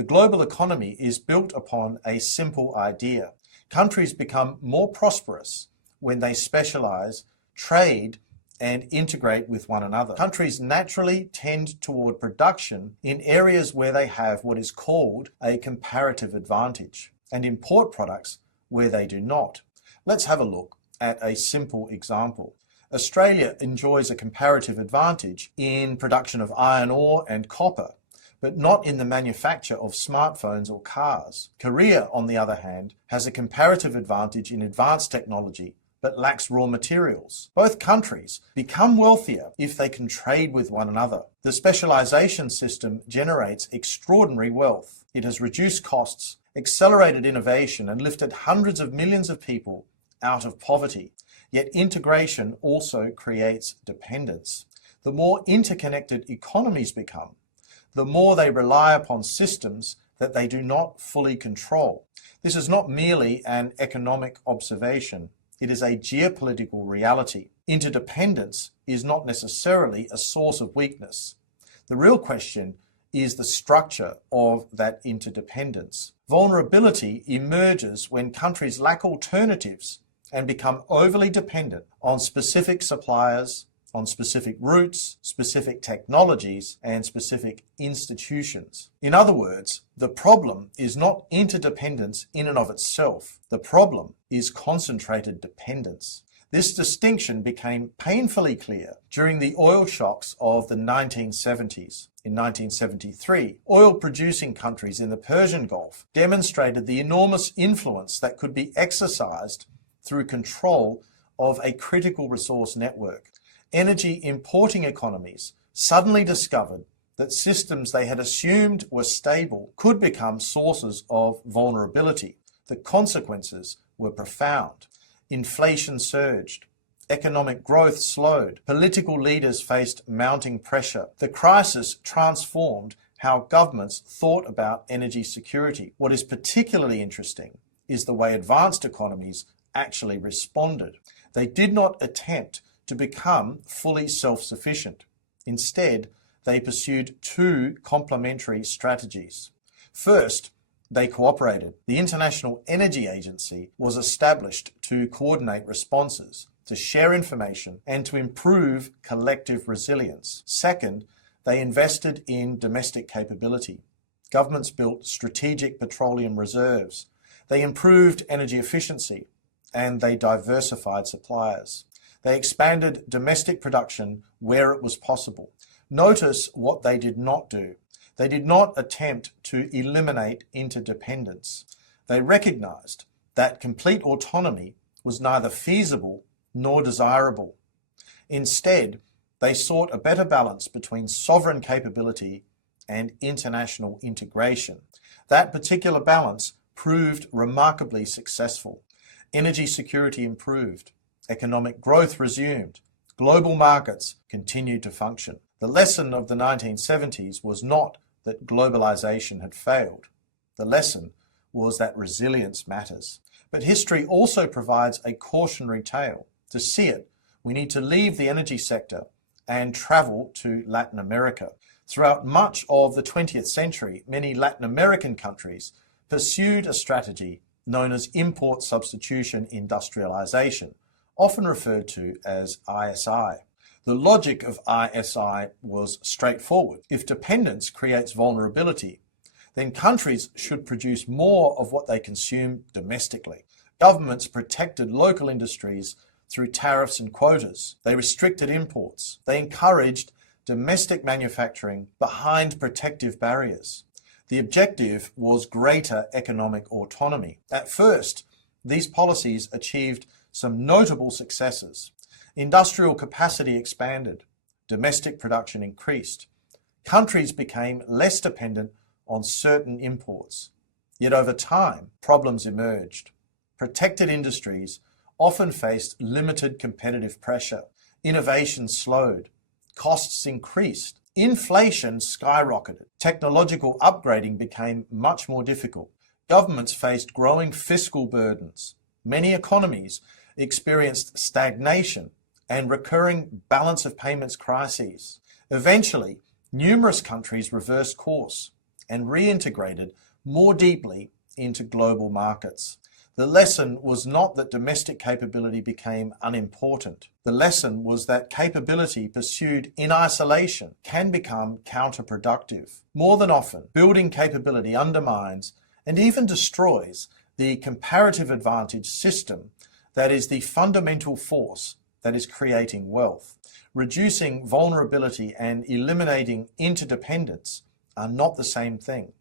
The global economy is built upon a simple idea. Countries become more prosperous when they specialize, trade, and integrate with one another. Countries naturally tend toward production in areas where they have what is called a comparative advantage, and import products where they do not. Let's have a look at a simple example. Australia enjoys a comparative advantage in production of iron ore and copper, but not in the manufacture of smartphones or cars. Korea, on the other hand, has a comparative advantage in advanced technology, but lacks raw materials. Both countries become wealthier if they can trade with one another. The specialization system generates extraordinary wealth. It has reduced costs, accelerated innovation, and lifted hundreds of millions of people out of poverty. Yet integration also creates dependence. The more interconnected economies become, the more they rely upon systems that they do not fully control. This is not merely an economic observation. It is a geopolitical reality. Interdependence is not necessarily a source of weakness. The real question is the structure of that interdependence. Vulnerability emerges when countries lack alternatives and become overly dependent on specific suppliers, on specific routes, specific technologies, and specific institutions. In other words, the problem is not interdependence in and of itself. The problem is concentrated dependence. This distinction became painfully clear during the oil shocks of the 1970s. In 1973, oil-producing countries in the Persian Gulf demonstrated the enormous influence that could be exercised through control of a critical resource network. Energy importing economies suddenly discovered that systems they had assumed were stable could become sources of vulnerability. The consequences were profound. Inflation surged. Economic growth slowed. Political leaders faced mounting pressure. The crisis transformed how governments thought about energy security. What is particularly interesting is the way advanced economies actually responded. They did not attempt to become fully self-sufficient. Instead, they pursued two complementary strategies. First, they cooperated. The International Energy Agency was established to coordinate responses, to share information, and to improve collective resilience. Second, they invested in domestic capability. Governments built strategic petroleum reserves. They improved energy efficiency, and they diversified suppliers. They expanded domestic production where it was possible. Notice what they did not do. They did not attempt to eliminate interdependence. They recognized that complete autonomy was neither feasible nor desirable. Instead, they sought a better balance between sovereign capability and international integration. That particular balance proved remarkably successful. Energy security improved. Economic growth resumed. Global markets continued to function. The lesson of the 1970s was not that globalization had failed. The lesson was that resilience matters. But history also provides a cautionary tale. To see it, we need to leave the energy sector and travel to Latin America. Throughout much of the 20th century, many Latin American countries pursued a strategy known as import substitution industrialization, often referred to as ISI. The logic of ISI was straightforward. If dependence creates vulnerability, then countries should produce more of what they consume domestically. Governments protected local industries through tariffs and quotas. They restricted imports. They encouraged domestic manufacturing behind protective barriers. The objective was greater economic autonomy. At first, these policies achieved some notable successes. Industrial capacity expanded. Domestic production increased. Countries became less dependent on certain imports. Yet over time, problems emerged. Protected industries often faced limited competitive pressure. Innovation slowed. Costs increased. Inflation skyrocketed. Technological upgrading became much more difficult. Governments faced growing fiscal burdens. Many economies experienced stagnation and recurring balance of payments crises. Eventually, numerous countries reversed course. and reintegrated more deeply into global markets. The lesson was not that domestic capability became unimportant. The lesson was that capability pursued in isolation can become counterproductive. More than often, building capability undermines and even destroys the comparative advantage system that is the fundamental force that is creating wealth. Reducing vulnerability and eliminating interdependence are not the same thing.